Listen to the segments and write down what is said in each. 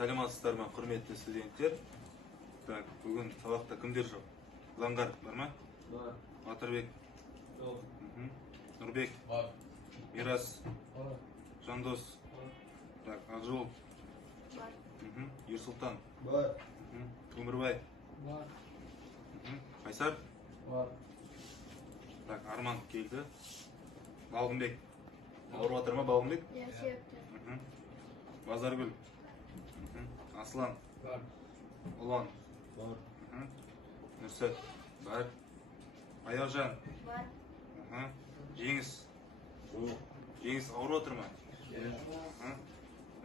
Саламатсыздар ма, құрметті студенттер? Так, бүгін сабақта кімдер жоқ? Заңғар бар ма? Бар. Батырбек? Жоқ. Нұрбек? Бар. Мирас? Бар. Жандос? Бар. Так, Ақжол? Бар. Ерсұлтан? Бар. Өмірбай? Бар. Қайсар? Бар. Так, Арман келді. Балғынбек? Ауырып жатыр ма, Балғынбек? Я себепті. Базаргүл? Аслан? Бар. Ұлан? Бар. Нұрсәт? Бар. Аяқжан? Бар. Жеңіс? Жеңіс ауырып жатыр ма?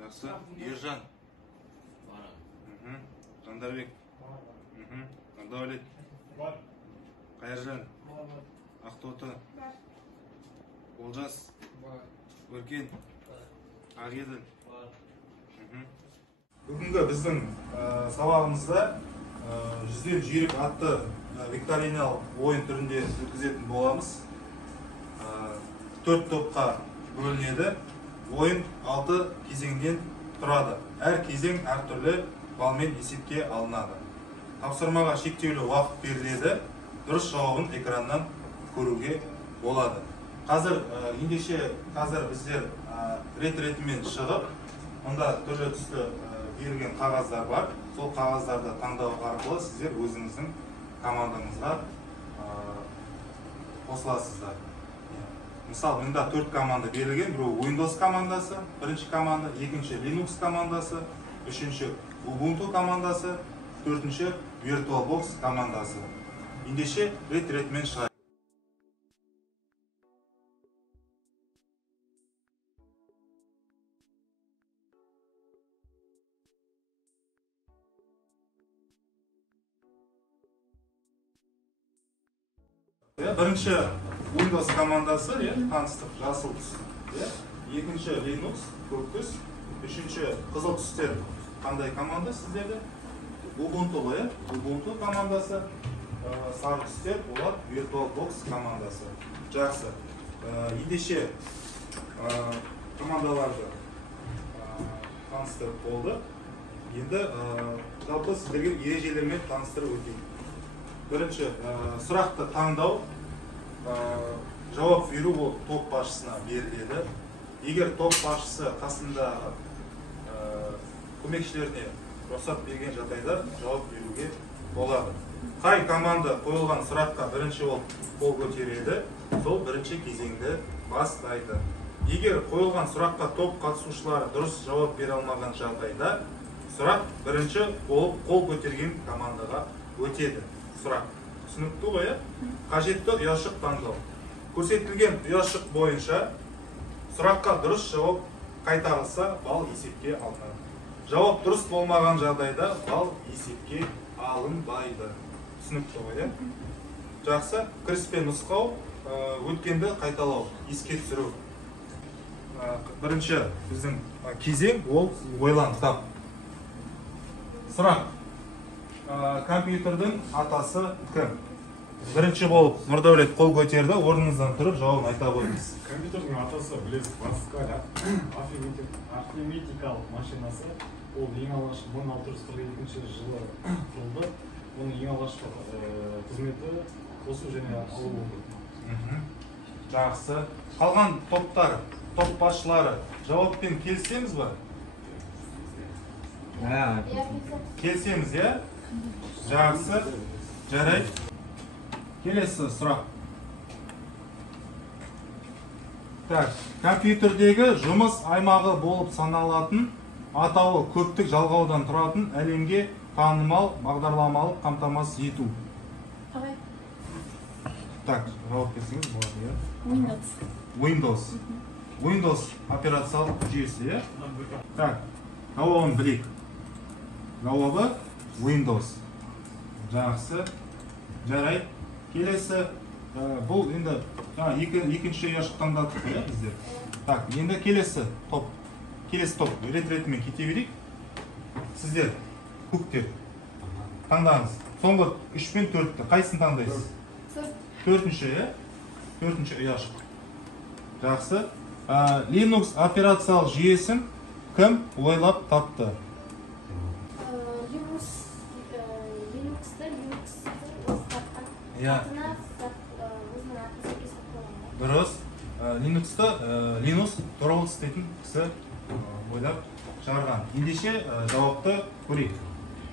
Жақсы. Ержан? Бар. Жандарбек? Нұрдәулет? Бар. Қайыржан? Бар. Ақтоты? Бар. Олжас? Бар. Өркен? Бар. Ақеділ? Бар. Бүгінгі біздің сабағымызда жүзден жүйрік атты викториналық ойын түрінде өткізетін боламыз. 4 топқа бөлінеді. Ойын 6 кезеңден тұрады. Әр кезең әртүрлі балмен есепке алынады. Тапсырмаға шектеулі уақыт беріледі. Дұрыс жауабын экраннан көруге болады. Қазір біздер рет-ретімен шығып, онда түрлі түсті берілген қағаздар бар. Сол қағаздарды таңдау арқылы сіздер өзіңіздің командаңызға қосыласыздар. Мысалы, мұнда 4 команда берілген. Біреу Windows командасы, бірінші команда, екінші Linux командасы, үшінші Ubuntu командасы, төртінші VirtualBox командасы. Ендеше рет-ретімен шығады. Бірінші Windows командасы, таныстық жасыл түс. Екінші Linux, көк түс. Үшінші қызыл түстер қандай команда сіздерде? Ubuntu командасы. Сары түстер, олар VirtualBox командасы. Жақсы. Ендеше командаларды таныстырып болды. Енді жалпы сіздерге ережелермен таныстырып өтейін. Бірінші, сұрақты таңдау, жауап беру ол топ басшысына беріледі. Егер топ басшысы қасындағы көмекшілеріне рұқсат берген жағдайда жауап беруге болады. Қай команда қойылған сұраққа бірінші ол қол көтереді, сол бірінші кезеңді бастайды. Егер қойылған сұраққа топ қатысушылары дұрыс жауап бере алмаған жағдайда, сұрақ бірінші болып қол көтерген командаға өтеді. Сұрақ. Түсінікті ғой? Қажетті ұяшық таңдау. Көрсетілген ұяшық бойынша сұраққа дұрыс жауап қайтарылса, бал есепке алынады. Жауап дұрыс болмаған жағдайда бал есепке алынбайды. Түсінікті ғой? Жақсы. Кіріспе нұсқау, өткенді қайталау, еске түсіру. Бірінші біздің кезең ол ойлан, тап. Сұрақ. Компьютердің атасы кім? Бірінші болып Нұрдәулет қол көтерді, орныңыздан тұрып жауабын айта қойыңыз. Компьютердің атасы білесіз, Паскаль, арифметикалық машинасы. Ол ең алғаш 1642 жылы құрылды. Оның ең алғашқы қызметі қосу және алу болды. Жақсы. Қалған топтар, топ басшылары жауаппен келісеміз ба? Келісеміз, е? Жақсы. Жарайды. Келесі сұрақ. Так, компьютердегі жұмыс аймағы болып саналатын атауы көптік жалғаудан тұратын әлемге танымал бағдарламалық қамтамасыз ету. Қалай? Так, жауап берсеңіз болады, е? Windows операциялық жүйесі, е? Так, жауабын білейік. Жауабы Windows. Жақсы. Жарайды. Келесі, бұл енді екінші ұяшық таңдадық қой, біздер. Так, енді келесі топ. Рет-ретімен кете берейік. Сіздер көктер таңдаңыз. Соңғы 3 пен 4-ті қайсын таңдайсыз? Төртінші, е? Төртінші ұяшық. Жақсы. Linux операциялық жүйесін кім ойлап тапты? иә, Атына өзінің атын сәйкес қойған. дұрыс. Linux'ты Linus Torvalds дейтін кісі ойлап шығарған. Ендеше жауапты көрейік.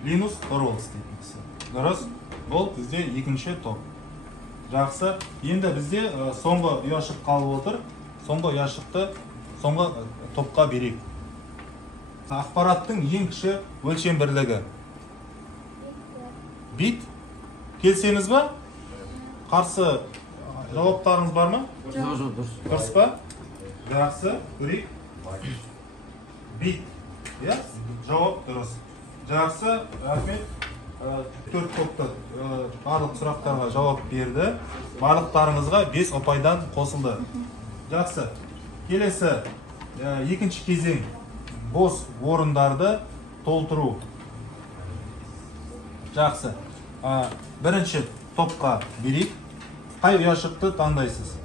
Linus Torvalds дейтін кісі. Дұрыс. Бұл бізде екінші топ. Жақсы. Енді бізде соңғы ұяшық қалып отыр. Соңғы ұяшықты соңғы топқа берейік. Ақпараттың ең кіші өлшем бірлігі. Бит. Келсеңіз ба? Қарсы жауаптарыңыз бар ма? Дұрыс па? Жақсы. Көрейік. Бит. Иә? Жауап дұрыс. Жақсы. Рахмет. Төрт топты барлық сұрақтарға жауап берді. Барлықтарыңызға 5 ұпайдан қосылды. Жақсы. Келесі екінші кезең бос орындарды толтыру. Жақсы. Бірінші топқа берейік. Қай ұяшықты таңдайсыз?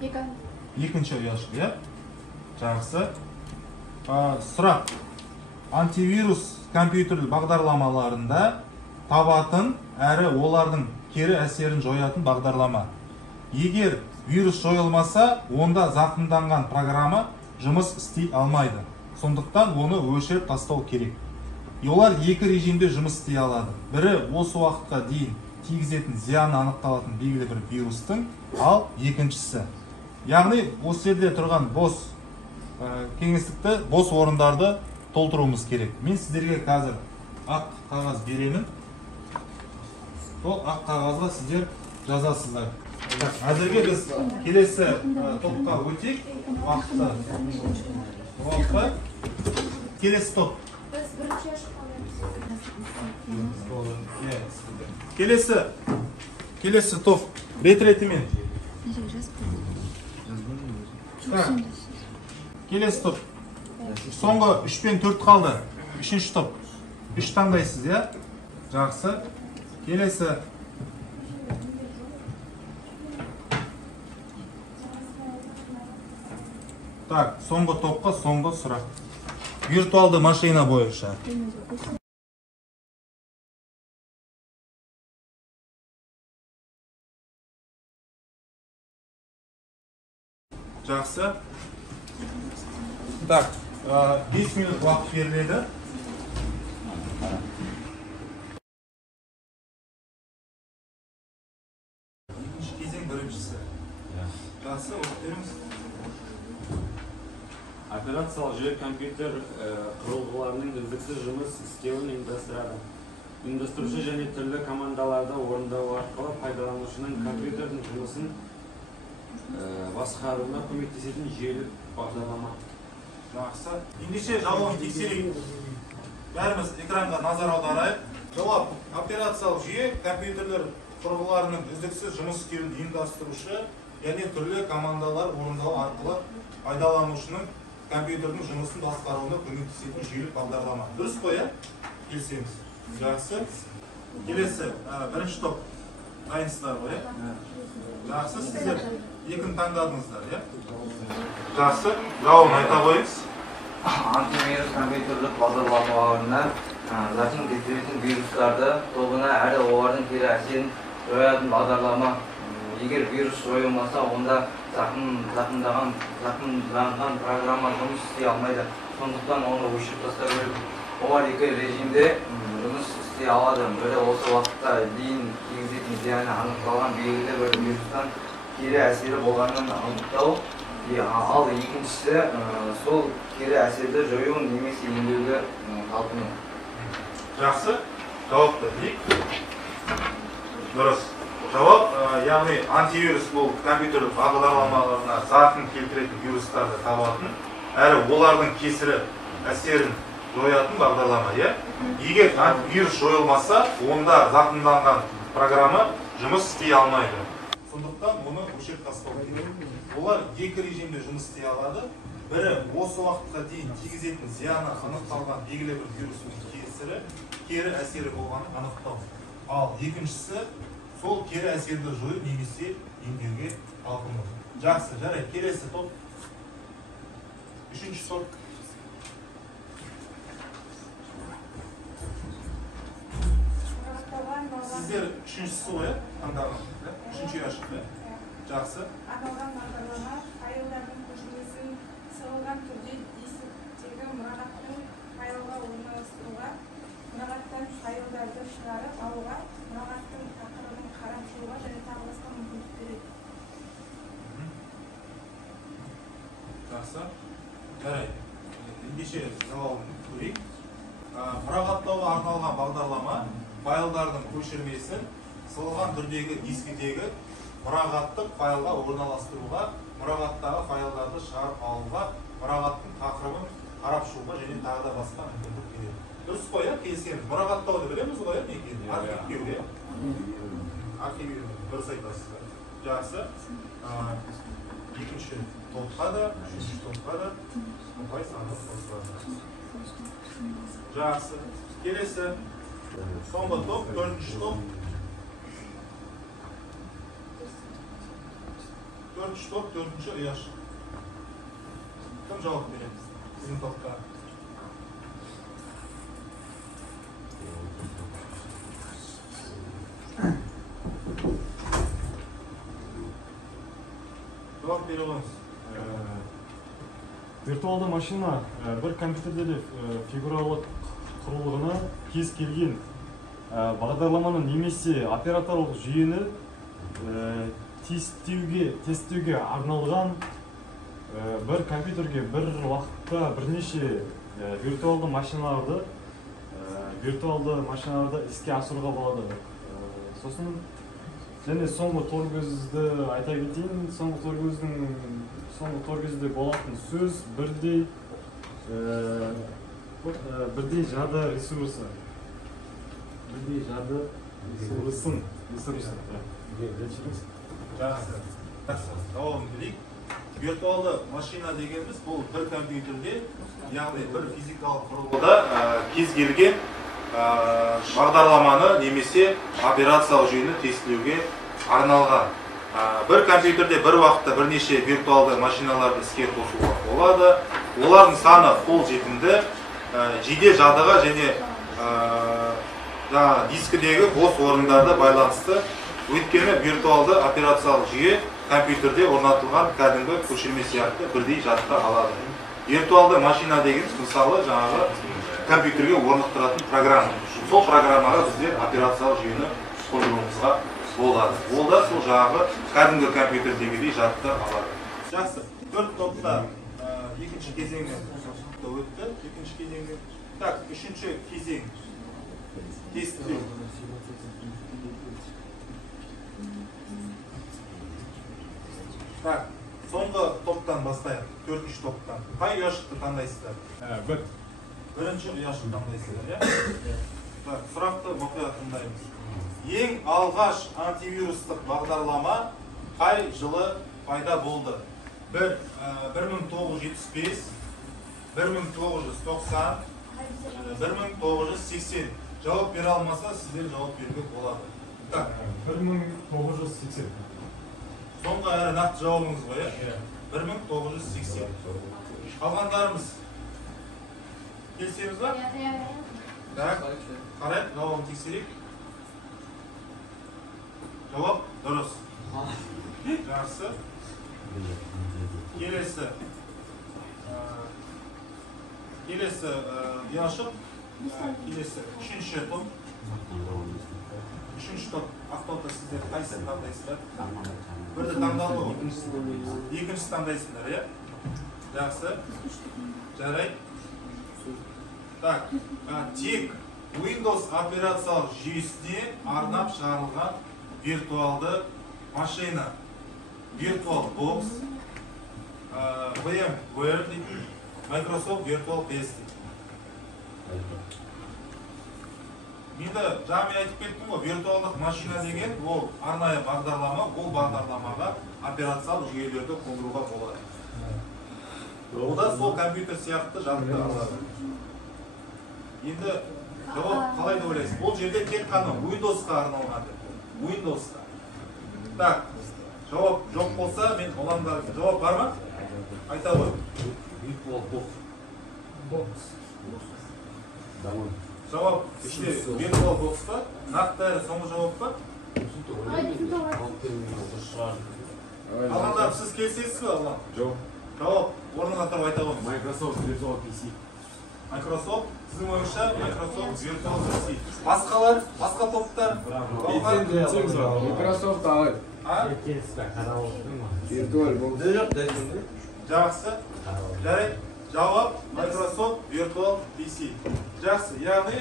Екінші ұяшық, иә? Жақсы. Сұрақ. Антивирус компьютерлі бағдарламаларында табатын әрі олардың кері әсерін жоятын бағдарлама. Егер вирус жойылмаса, онда зақымданған программа жұмыс істей алмайды. Сондықтан оны өшіріп тастау керек. Олар екі режимде жұмыс істей алады. Бірі осы уақытқа дейін тигізетін зияны анықталатын белгілі бір вирустың, ал екіншісі. Яғни осы жерде тұрған бос кеңістікті, бос орындарды толтыруымыз керек. Мен сіздерге қазір ақ қағаз беремін. Сол ақ қағазға сіздер жазасыздар. Әзірге біз келесі топқа өтейік. Уақытта келесі топ. Біз бірінші ашық Келесі топ. Рет-ретімен. Келесі топ. Соңғы 3 пен 4 қалды. Үшінші топ. 3 таңдайсыз, иә? Жақсы. Келесі. Так, соңғы топқа соңғы сұрақ. Виртуалды машина бойынша. Жақсы. Так, 5 минут уақыт беріледі. Кезең біріншісі. Жақсы, оқытырыңыз. Операциялық жүйе компьютер құрылғыларының үздіксіз жұмыс істеуін ұйымдастырады. Ұйымдастырушы және түрлі командаларды орындау арқылы пайдаланушының компьютердің жұмысын басқаруына көмектесетін жүйелік бағдарлама. Жақсы. Ендеше жауабын тексерейік. Бәріміз экранға назар аударайық. Жауап: операциялық жүйе компьютерлер құрылғыларының үздіксіз жұмыс істеуін ұйымдастырушы және түрлі командалар орындау арқылы пайдаланушының компьютердің жұмысын басқаруына көмектесетін жүйелік бағдарлама. Дұрыс қой, иә? Келісеміз. Жақсы. Келесі бірінші топ. Дайынсыздар ғой, иә? Жақсы, сіздер екіні таңдадыңыздар, иә? Жақсы. Жауабын айта қойыңыз. Антивирус компьютерлік бағдарламаларына зақым келтіретін вирустарды тобына әрі олардың кері әсерін жоятын бағдарлама. Егер вирус жойылмаса, онда зақымданған программа жұмыс істей алмайды. Сондықтан оны өшіріп тастау керек. Олар екі режимде жұмыс істей алады. Бірі осы уақытта дейін тигізетін зияны анықталған белгілі бір вирустан кері әсері болғанын анықтау. Ал екіншісі сол кері әсерді жою немесе емдеуді талпыну. Жақсы. Жауапты дейік. Дұрыс. Жауап, яғни антивирус бұл компьютерлік бағдарламаларына зақым келтіретін вирустарды табатын, әрі олардың кесірі әсерін жоятын бағдарлама, иә? Егер вирус жойылмаса, онда зақымданған программа жұмыс істей алмайды. Сондықтан оны өшіріп тастау керек. Олар екі режимде жұмыс істей алады. Бірі осы уақытқа дейін тигізетін зияны анықталған белгілі бір вирустың кесірі, кері әсері болғанын анықтау. Ал екіншісі сол кері әсерді жою немесе емдеуге талпыну. Жақсы, жарайды. Келесі топ. Үшінші топ. сіздер үшіншісі ғой, таңдаған. Үшінші ұяшық, жақсы. Аталған бағдарлама файлдардың көшірмесін сығылған түрде дисктегі мұрағаттың файлға орналастыруға, мұрағаттан файлдарды шығарып алуға, мұрағаттың тақырыбын қарап шығуға және тағы басқа мүмкіндік береді. Жақсы. Жарайды. Ендеше жауабын көрейік. Мұрағаттауға арналған бағдарлама файлдардың көшірмесін сығылған түрдегі дискідегі мұрағаттық файлға орналастыруға, мұрағаттағы файлдарды шығарып алуға, мұрағаттың тақырыбын қарап шығуға және тағы да басқа мүмкіндік береді. Дұрыс қой, келісеміз. Мұрағаттауды білеміз ғой, не екенін? Архивтеуге. Архивтеуге дұрыс айтасыз. Жақсы. Екінші топқа да, үшінші топқа да ұпай саны қосылады. Жақсы. Келесі. Соңғы топ, төртінші топ. Төртінші топ, төртінші ұяшық. Кім жауап береміз? Сіздің топқа. Жауап бере қойыңыз. Виртуалды машина бір компьютердегі фигуралық құрылғыны кез келген бағдарламаны немесе операторлық жүйені тестеуге арналған бір компьютерге бір уақытта бірнеше виртуалды машиналарды іске асыруға болады. Сосын және соңғы торкөзді айта кетейін. Соңғы торкөзде болатын сөз бірдей жады ресурсы. Жақсы. Жауабын білейік. Виртуалды машина дегеніміз бұл бір компьютерде, яғни бір физикалық құрылғыда кез келген бағдарламаны немесе операциялық жүйені тестілеуге арналған. Бір компьютерде бір уақытта бірнеше виртуалды машиналарды іске қосуға болады. Олардың саны қол жетімді, жеде жадыға және дискідегі бос орындарды байланысты. Өйткені виртуалды операциялық жүйе компьютерде орнатылған кәдімгі көшірме сияқты бірдей жадыға алады. Виртуалды машина дегеніміз мысалы жаңағы компьютерге орнықтыратын программа. Сол программаға біздер операциялық жүйені қолдануымызға болады. Ол да сол жаңағы кәдімгі компьютердегідей жадыға алады. Жақсы. Төрт топта екінші кезеңнен өтті. Екінші кезеңнен. Так, үшінші кезең. Тестілеу. Так, соңғы топтан бастайық. Төртінші топтан. Қай ұяшықты таңдайсыздар? Бірінші ұяшықты таңдайсыздар, иә? Так, сұрақты мұқият тыңдаймыз. Ең алғаш антивирустық бағдарлама қай жылы пайда болды? 1975, 1990, 1980. Жауап бере алмаса, сіздер жауап беруге болады. Так, 1980. соңғы әрі нақты жауабыңыз ғой, иә? 1980. Қалғандарымыз келісеміз ба? Так, қарайық, жауабын тексерейік. Жауап дұрыс. Жақсы. Келесі ұяшық. Келесі үшінші топ. Үшінші топ автопта сіздер қайсысын таңдайсыздар? Бірді таңдалды ғой. Екіншісі таңдайсыздар, иә? Жақсы. Жарайды. Так, тек Windows операциялық жүйесіне арнап шығарылған виртуалды машина. Virtual Box, VMware, Microsoft Virtual PC. Енді жаңа айтып кеттім ғой, виртуалдық машина деген ол арнайы бағдарлама, ол бағдарламаға операциялық жүйелерді қондыруға болады. Ол да сол компьютер сияқты жадыға алады. Енді жауап қалай деп ойлайсыз? Бұл жерде тек қана Windows-қа арналған. Windows-қа. Так, жауап жоқ болса, мен оламдар. Жауап бар ма? Айта ғой. Жауап іште виртуал бокс па нақты әрі соңғы жауап па қалғандары сіз келісесіз бе Аллам? Жоқ. Жауап орныңа тұрып айта қойыңыз. Microsoft Virtual PC. Microsoft сіздің ойыңызша Microsoft Virtual PC. Басқалар, басқа топтар. Microsoft ағай. Virtual бұл. Жақсы. Жарайды. Жауап Microsoft Virtual PC. Жақсы. Яғни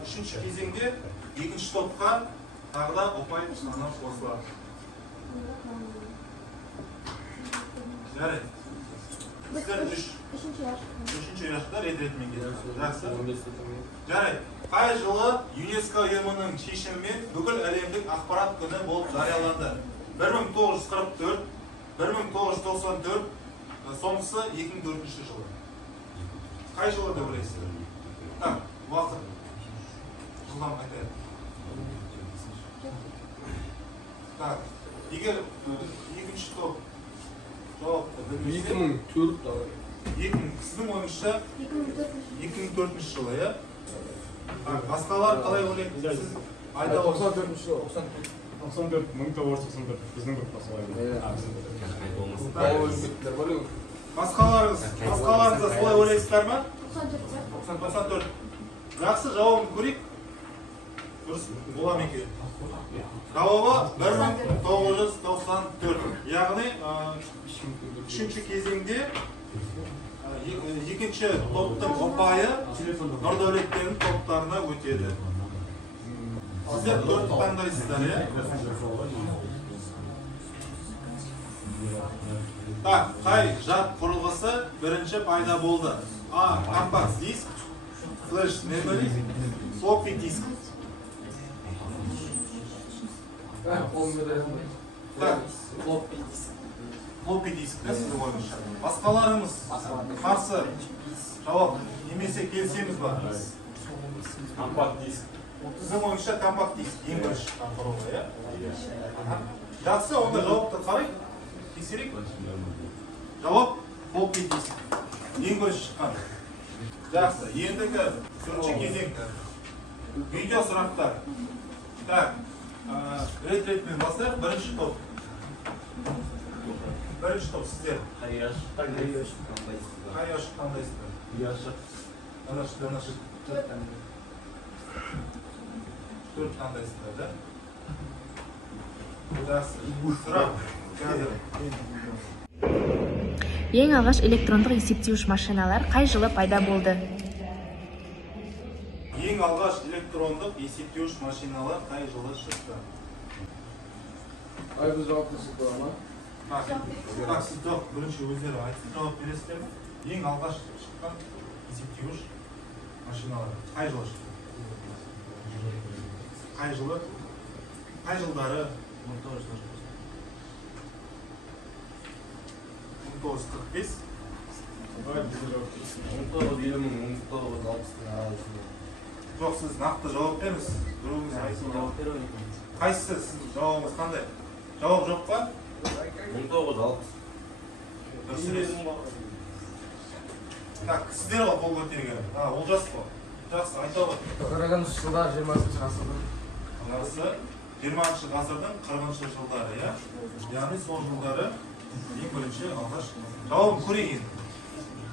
үшінші кезеңде екінші топқа тағы да ұпай санап қосылады. Жарайды. Сіздер үшінші ұяшықта рет ретімен кетеді. Жақсы. Жарайды. Қай жылы ЮНЕСКО ұйымының шешімімен бүкіл әлемдік ақпарат күні болып жарияланды? 1944, 1994, соңғысы 2004 жылы. Қай жылы деп ойлайсыздар? Так, уақыт. Жылдан айтайық. Так, егер екінші топ жауапты білмесе 2004 сіздің ойыңызша 2004 жылы, иә? Басқалар қалай ойлайды? Сіз айта отырсыз. 94, 1994 біздің группа солай болды. Басқаларыңызда солай ойлайсыздар ма? 94. Жақсы, жауабын көрейік. Дұрыс бола ма екен? Жауабы 1994. Яғни үшінші кезеңде екінші топтың ұпайы Нұрдәулеттердің топтарына өтеді. Сіздер төрт таңдайсыздар, иә? Так, қай жад құрылғысы бірінші пайда болды? А. Компакт диск, флеш memory, floppy диск. Floppy диск, сіздің ойыңызша. Басқаларымыз қарсы жауап немесе келісеміз ба? Компакт диск. Сіздің ойыңызша компакт диск ең бірінші шыққан құрылғы, иә? Жақсы, онда жауапты қарай. Тексерейік. Жауап floppy диск. Ең бірінші шыққан. Жақсы, ендігі үшінші кезең. Видео сұрақтар. Так, рет-ретмен бастайық. Бірінші топ. Бірінші топ сіздер. Қай ашық қандайсыздар? Данашық. Төрт қандайсыздар, да? Жақсы. Сұрақ. Ең алғаш электрондық есептеуіш машиналар қай жылы пайда болды? Ең алғаш электрондық есептеуіш машиналар қай жылы шықты? Айбыз жауапты шықты ма? Так, сіз жоқ, бірінші өздері айтсын, жауап бересіздер ме? Ең алғаш шыққан есептеуіш машиналар қай жылы шықты? Қай жылы? Қай жылдары? 1945. 1960. Жоқ, сіз нақты жауап беріңіз. Біреуіңіз айтсын. Қайсысы сіз жауабыңыз қандай? Жауап жоқ па? 1960. Дұрыс емес. Так, сіздер ғой қол көтерген. Олжас қой. Жақсы, айта ғой. 40-шы жылдар 20-шы ғасырдың. 20-шы ғасырдың 40-шы жылдары, иә? Яғни сол жылдары ең бірінші алғаш. Жауабын көрейін.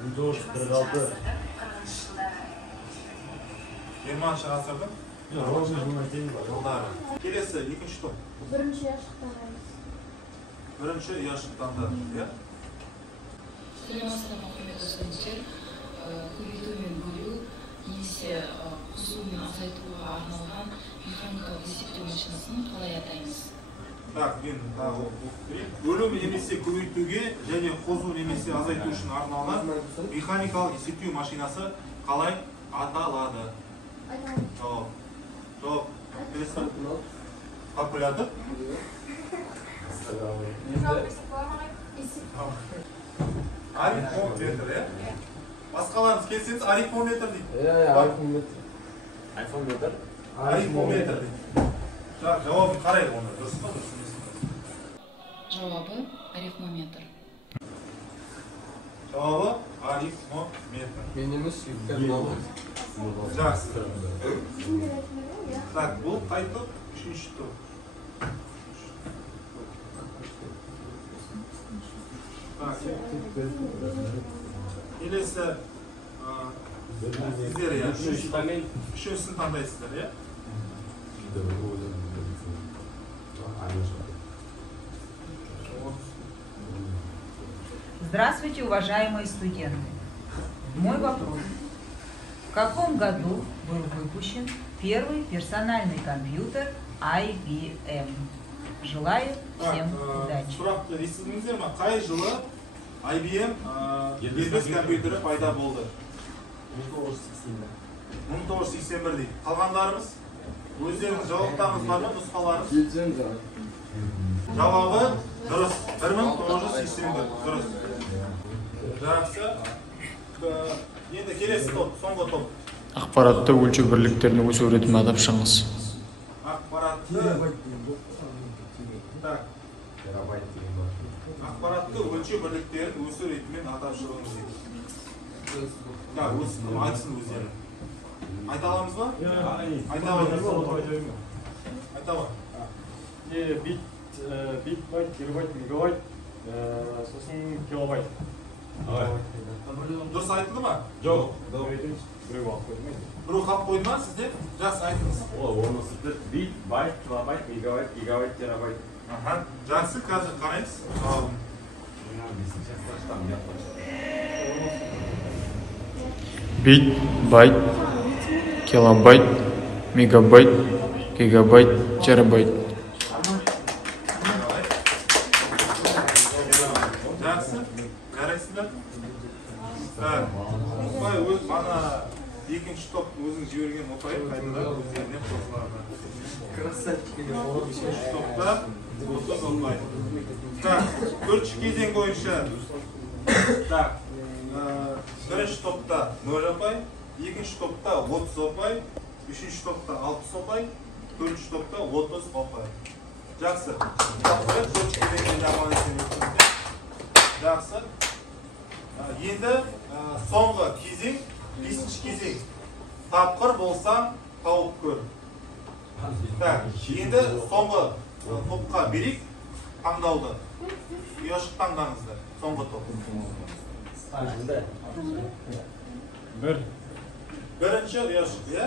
1946. 20-шы ғасырдың жылдары. Келесі, екінші топ. Бірінші ұяшықтан Бірінші ұяшықтанды, иә? Сәлеметсіздер ме, құрметті студенттер. Көбейту мен бөлу немесе қосу мен азайтуға арналған механикалық есептеу машинасын қалай атаймыз? Так, мен оқып берейін. Бөлу немесе көбейтуге және қосу немесе азайту үшін арналған механикалық есептеу машинасы қалай аталады? Жауап. Жауап. Калькулятор? Арифмометр, иә? Басқаларыңыз келсеңіз арифмометр дейді. Айфометр. Арифмометр дейді. Жауабын қарайды оны. Дұрыс па, дұрыс емес па? Жауабы арифмометр. Жауабы арифмометр. Мен емес, Жақсы. Так, бұл қай топ? Үшінші топ. Так, келесі сіздер, иә? Үшіншісін таңдайсыздар, иә? Здравствуйте, уважаемые студенты. Мой вопрос. В каком году был выпущен первый персональный компьютер IBM? Желаю всем удачи. Сұрақты естідіңіздер ме? Қай жылы IBM дербес компьютері пайда болды? 1981 дейді. Қалғандарымыз өздеріңіз жауаптарыңыз бар ма, нұсқаларыңыз? Жауабы дұрыс. 1981 дұрыс. Жақсы. Енді келесі топ, соңғы топ. Ақпаратты өлшеу бірліктеріне өсу ретімен атап шығыңыз. Ақпаратты өлшеу бірліктерін өсу ретімен атап шығыңыз дейді. Айтсын өздері. Айта аламыз ба? Айта аламыз. Айта ала. Бит, байт, терабайт, мегабайт, сосын килобайт. Дұрыс айтылды ма? Жоқ. Біреу алып қойды ма? Біреу қалып қойды ма сізде? Жақсы айтыңыз. Бит, байт, килобайт, мегабайт, гигабайт, терабайт. Жақсы, қазір қарайыз. Сауалым. Бит, байт, килобайт, мегабайт, гигабайт, терабайт. Жақсы, жарайсыздар. Ұпай өз бана екінші топ өзің жіберген ұпай қайтында өздеріне қосылады. Үшінші топта 30 ұпай. Так, төртінші кезең бойынша. Так, бірінші топта 0 ұпай, екінші топта 30 ұпай, үшінші топта 60 ұпай, төртінші топта 30 ұпай. Жақсы. Төртінші кезеңден аман есен өттіңіздер. Жақсы. Енді соңғы кезең, бесінші кезең. Тапқыр болсаң, тауып көр. Так, енді соңғы топқа берейік таңдауды. Ұяшық таңдаңыздар. Соңғы топ. Бірінші ұяшық, иә?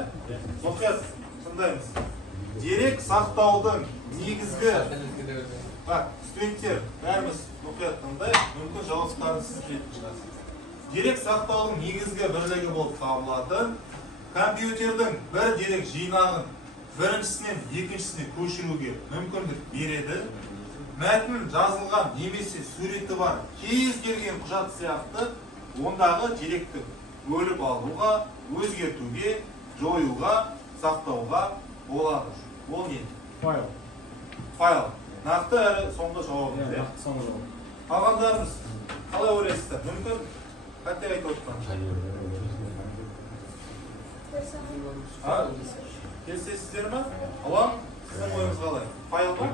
Мұқият тыңдаймыз. Дерек сақтаудың негізгі... Студенттер, бәріміз мұқият тыңдайық, мүмкін жауаптарын сіз білетін шығарсыз. Дерек сақтаудың негізгі бірлігі болып табылатын компьютердің бір дерек жинағын біріншісінен екіншісіне көшіруге мүмкіндік береді. Мәтін жазылған немесе суреті бар кез келген құжат сияқты ондағы деректі бөліп алуға, өзгертуге, жоюға, сақтауға болады. Ол не? Файл. Файл. Нақты әрі соңғы жауабымыз. Нақты соңғы жауап. Қалғандарымыз қалай ойлайсыздар? Мүмкін қате айтып отырған. Келісесіздер ме? Алам, сіздің ойыңыз қалай? Файл ба?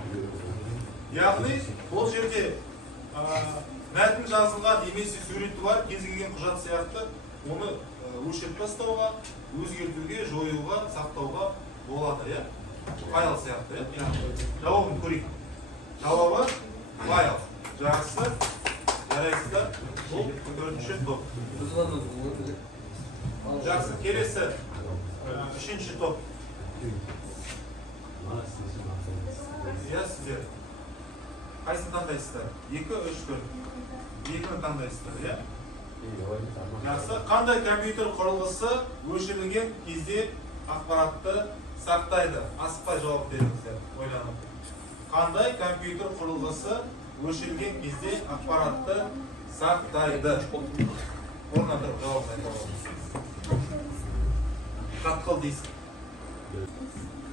Яғни, бұл жерде мәтін жазылған немесе суреті бар кез келген құжат сияқты оны өшіріп тастауға, өзгертуге, жоюға, сақтауға болады, иә? Файл сияқты, иә? Жауабын көрейік. Жауабы файл. Жақсы. Жарайсыздар. Бұл төртінші топ. Жақсы. Келесі үшінші топ. Иә, сіздер. Қайсын таңдайсыздар? 2, 3, 4. Екіні таңдайсыздар, иә? Жақсы. Қандай компьютер құрылғысы өшірілген кезде ақпаратты сақтайды? Асықпай жауап беріңіздер, ойланып. Қандай компьютер құрылғысы өшірілген кезде ақпаратты сақтайды? Орнына тұрып жауап айтамыз. Қатқыл дейсің.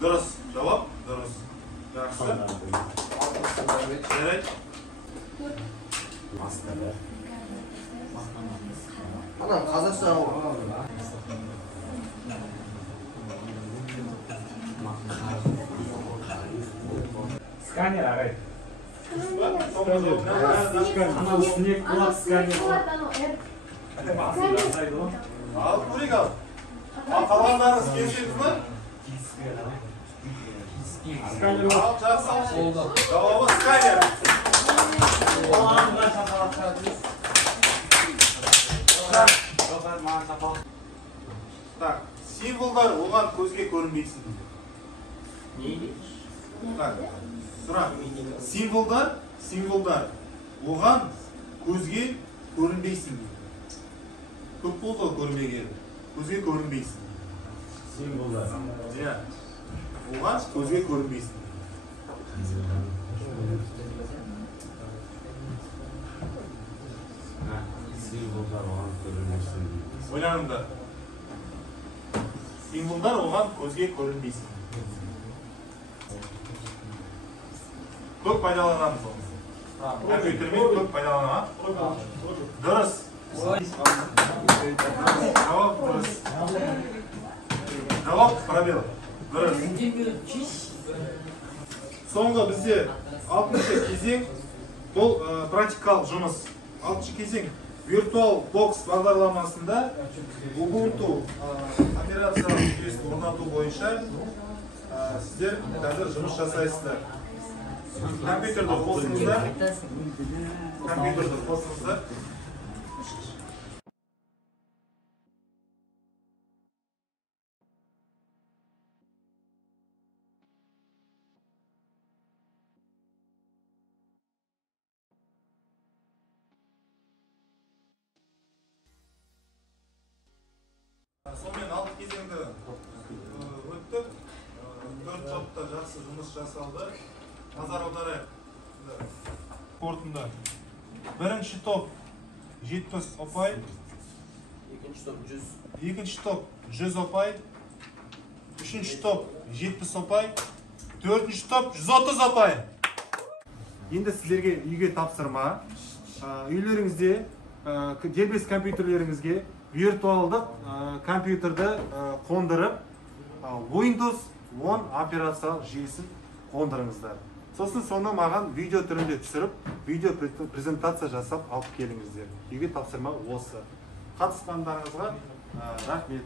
Дұрыс. Жауап? Дұрыс. Жақсы. Жарайды. Ана қазақша Сканер ағай. Ал, көрек ал. Қалғандарыңыз келісесіз бе? Ал, жақсы. Жауабы сканер. Так, символдар оған көзге көрінбейсін. Так, сұрақ. Символдар оған көзге көрінбейсін. Көп болды көрмеген. Көзге көрінбейсін. Символдар. Оған көзге көрінбейсін. Символдар оған көрінбейсін. Ойланыңдар. Символдар оған көзге көрінбейсін. Көп пайдаланамыз оны. Компьютермен көп пайдаланамыз. Дұрыс. Жауап дұрыс. Жауап пробел. Дұрыс. Соңғы бізде 6-шы кезең бұл практикалық жұмыс. 6-шы кезең виртуал бокс бағдарламасында Ubuntu операциялық жүйесін орнату бойынша сіздер қазір жұмыс жасайсыздар. Компьютерді қосыңыздар. Сонымен 6 кезеңді өттік. 4 топта жақсы жұмыс жасалды. Назар аударайық. Қорытынды. Бірінші топ 70 ұпай. Екінші топ 100 ұпай. Үшінші топ 70 ұпай. Төртінші топ 130 ұпай. Енді сіздерге үйге тапсырма. Үйлеріңізде, дербес компьютерлеріңізге виртуалдық компьютерді қондырып, Windows 10 операциялық жүйесін қондырыңыздар. Сосын соны маған видео түрінде түсіріп, видео презентация жасап алып келіңіздер. Үйге тапсырма осы. Қатысқандарыңызға рахмет.